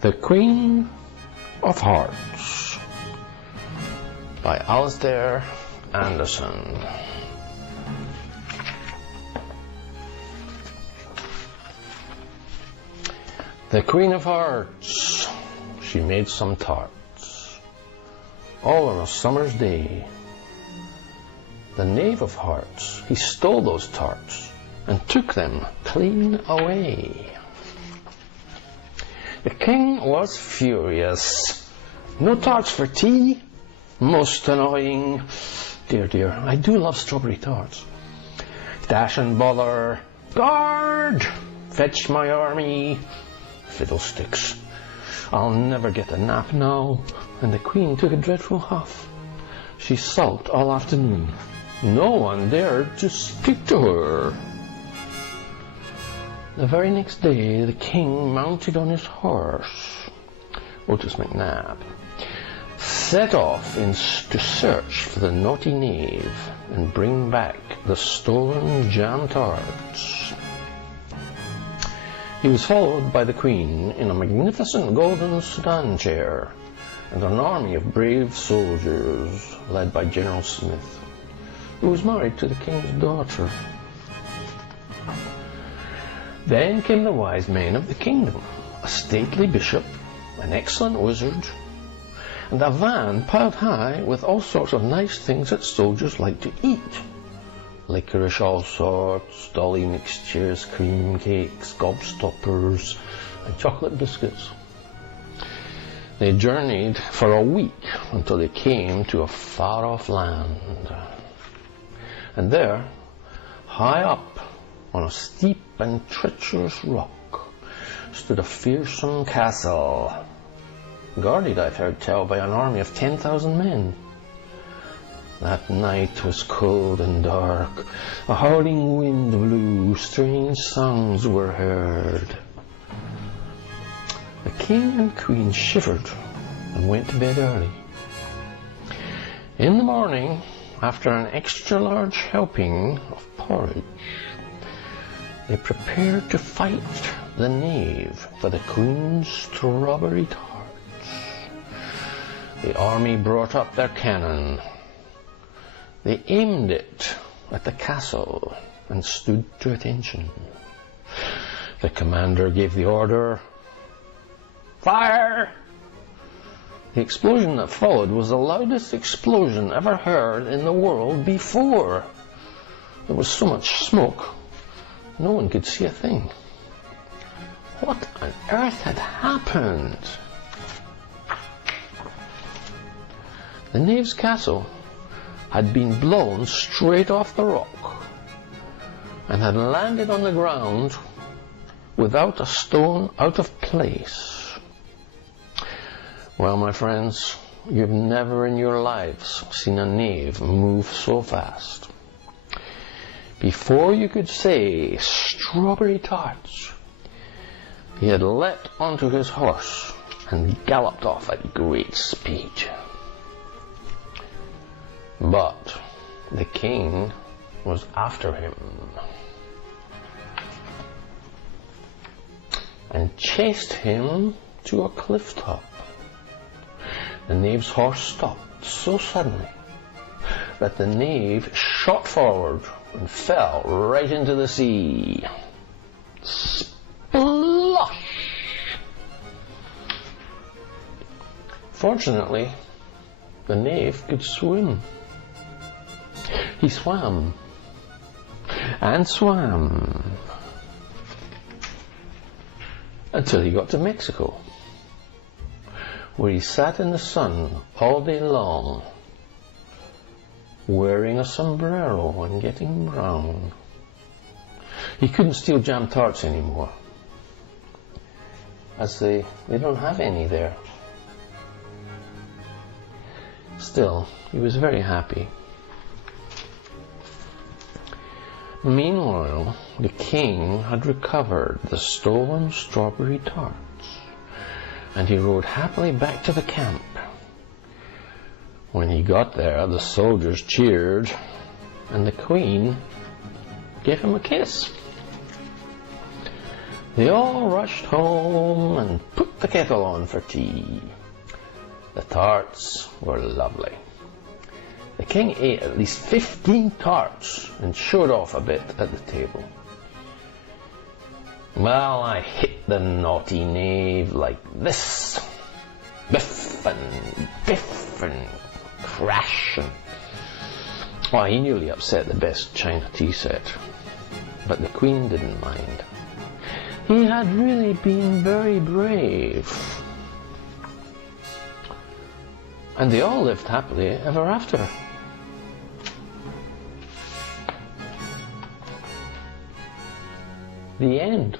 The Queen of Hearts by Alistair Anderson. The Queen of Hearts, she made some tarts, all on a summer's day. The Knave of Hearts, he stole those tarts and took them clean away. The king was furious. No tarts for tea? Most annoying. Dear, dear, I do love strawberry tarts. Dash and bother. Guard! Fetch my army. Fiddlesticks. I'll never get a nap now. And the queen took a dreadful huff. She sulked all afternoon. No one dared to speak to her. The very next day, the king, mounted on his horse, Otis McNab, set off to search for the naughty knave and bring back the stolen jam tarts. He was followed by the queen in a magnificent golden sedan chair and an army of brave soldiers led by General Smith, who was married to the king's daughter. Then came the wise men of the kingdom, a stately bishop, an excellent wizard, and a van piled high with all sorts of nice things that soldiers like to eat. Licorice all sorts, dolly mixtures, cream cakes, gobstoppers, and chocolate biscuits. They journeyed for a week until they came to a far-off land. And there, high up on a steep and treacherous rock, stood a fearsome castle, guarded, I've heard tell, by an army of 10,000 men. That night was cold and dark. A howling wind blew. Strange songs were heard. The king and queen shivered and went to bed early. In the morning, after an extra large helping of porridge, they prepared to fight the knave for the queen's strawberry tarts. The army brought up their cannon. They aimed it at the castle and stood to attention. The commander gave the order, "Fire!" The explosion that followed was the loudest explosion ever heard in the world before. There was so much smoke, no one could see a thing. What on earth had happened? The knave's castle had been blown straight off the rock and had landed on the ground without a stone out of place. Well, my friends, you've never in your lives seen a knave move so fast. Before you could say strawberry tarts, he had leapt onto his horse and galloped off at great speed. But the king was after him and chased him to a cliff top. The knave's horse stopped so suddenly that the knave shot forward and fell right into the sea. Splosh! Fortunately, the knave could swim. He swam and swam until he got to Mexico, where he sat in the sun all day long, wearing a sombrero and getting brown. He couldn't steal jam tarts anymore, as they don't have any there. Still, he was very happy. Meanwhile, the king had recovered the stolen strawberry tarts, and he rode happily back to the camp. When he got there, the soldiers cheered, and the queen gave him a kiss. They all rushed home and put the kettle on for tea. The tarts were lovely. The king ate at least 15 tarts and showed off a bit at the table. Well, I hit the naughty knave like this. Biff and crash and... Well, he nearly upset the best china tea set, but the Queen didn't mind. He had really been very brave. And they all lived happily ever after. The end.